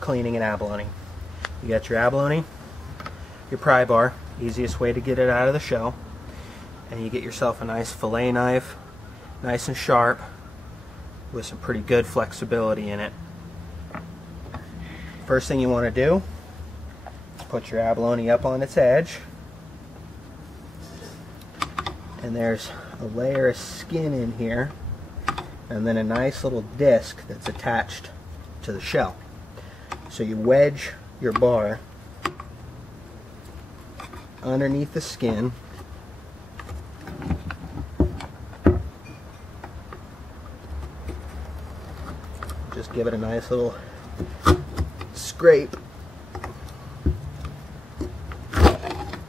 cleaning an abalone. You got your abalone, your pry bar, easiest way to get it out of the shell, and you get yourself a nice fillet knife, nice and sharp, with some pretty good flexibility in it. First thing you want to do is put your abalone up on its edge, and there's a layer of skin in here, and then a nice little disc that's attached to the shell. So you wedge your bar underneath the skin, just give it a nice little scrape,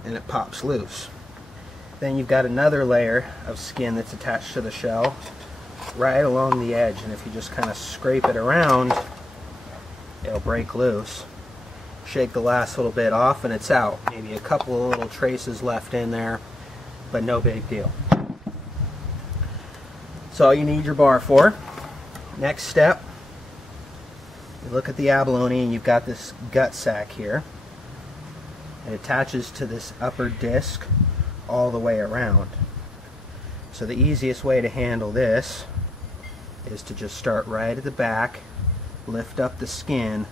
and it pops loose. Then you've got another layer of skin that's attached to the shell right along the edge, and if you just kind of scrape it around, it'll break loose. Shake the last little bit off and it's out. Maybe a couple of little traces left in there, but no big deal. That's all you need your bar for. Next step, you look at the abalone and you've got this gut sac here. It attaches to this upper disc all the way around. So the easiest way to handle this is to just start right at the back, lift up the skin,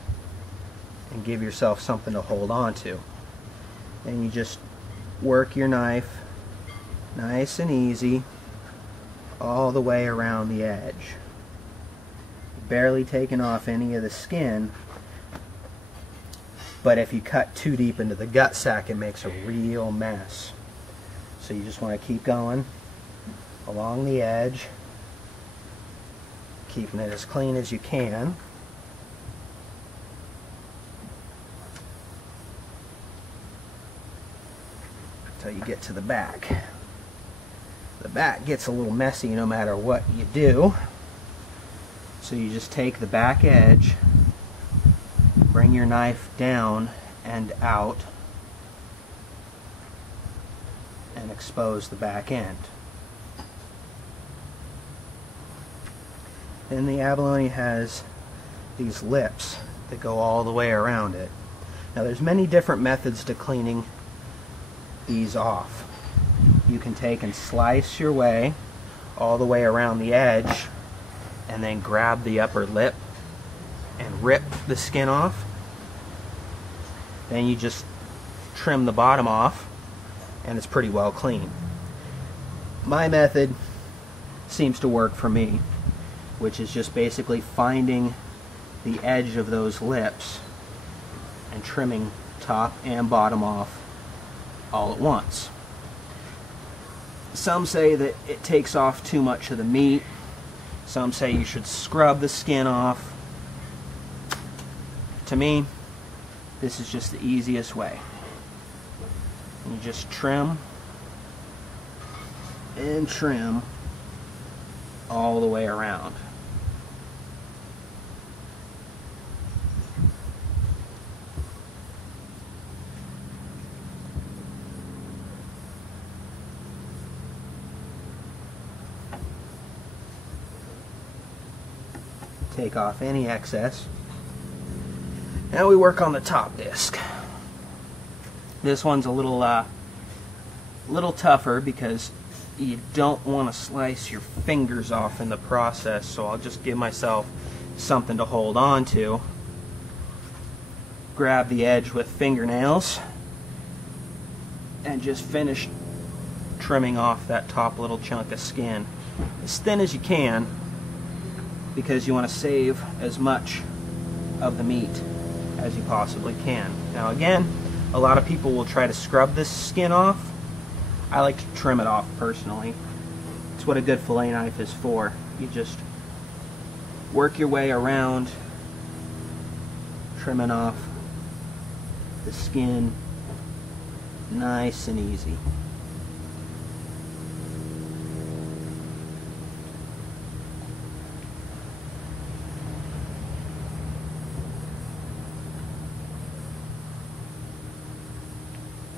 and give yourself something to hold on to. And you just work your knife nice and easy all the way around the edge, barely taking off any of the skin. But if you cut too deep into the gut sac, it makes a real mess. So you just want to keep going along the edge, keeping it as clean as you can. Until you get to the back. The back gets a little messy no matter what you do. So you just take the back edge, bring your knife down and out, and expose the back end. Then the abalone has these lips that go all the way around it. Now there's many different methods to cleaning these off. You can take and slice your way all the way around the edge and then grab the upper lip and rip the skin off. Then you just trim the bottom off and it's pretty well clean. My method seems to work for me, which is just basically finding the edge of those lips and trimming top and bottom off all at once. Some say that it takes off too much of the meat. Some say you should scrub the skin off. To me, this is just the easiest way. You just trim and trim all the way around. Take off any excess. Now we work on the top disc. This one's a little tougher because you don't want to slice your fingers off in the process, so I'll just give myself something to hold on to. Grab the edge with fingernails and just finish trimming off that top little chunk of skin as thin as you can, because you want to save as much of the meat as you possibly can. Now again, a lot of people will try to scrub this skin off. I like to trim it off personally. It's what a good fillet knife is for. You just work your way around, trimming off the skin nice and easy.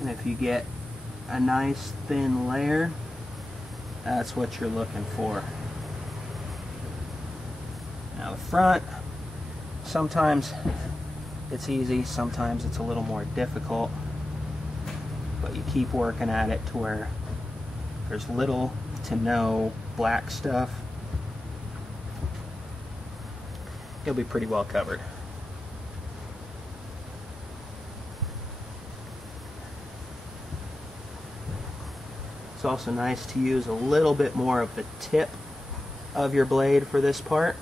And if you get a nice thin layer, that's what you're looking for. Now the front, sometimes it's easy. Sometimes it's a little more difficult, but you keep working at it to where there's little to no black stuff. You'll be pretty well covered. It's also nice to use a little bit more of the tip of your blade for this part,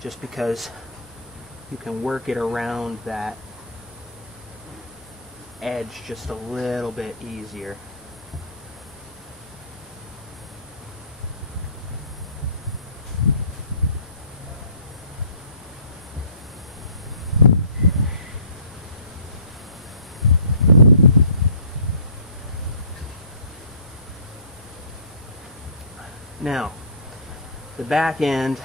just because you can work it around that edge just a little bit easier. Now, the back end,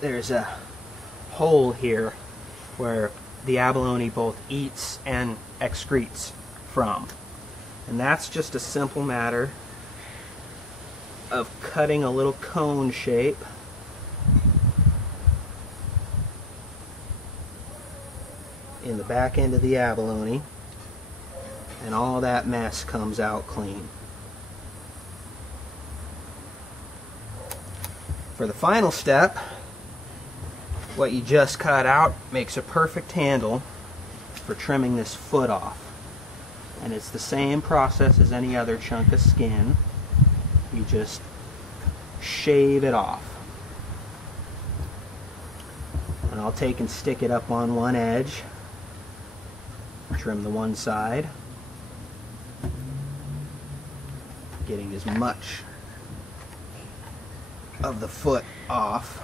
there's a hole here where the abalone both eats and excretes from. And that's just a simple matter of cutting a little cone shape in the back end of the abalone, and all that mess comes out clean. For the final step, what you just cut out makes a perfect handle for trimming this foot off. And it's the same process as any other chunk of skin. You just shave it off. And I'll take and stick it up on one edge, trim the one side, getting as much of the foot off.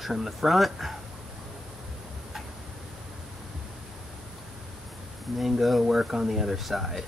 Trim the front, and then go work on the other side.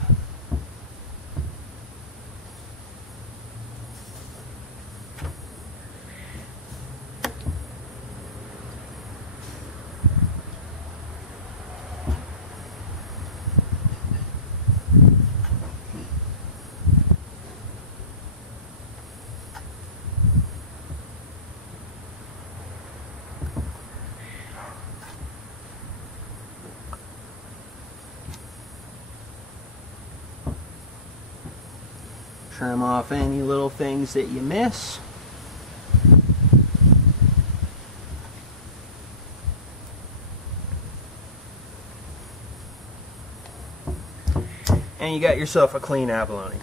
Trim off any little things that you miss. And you got yourself a clean abalone.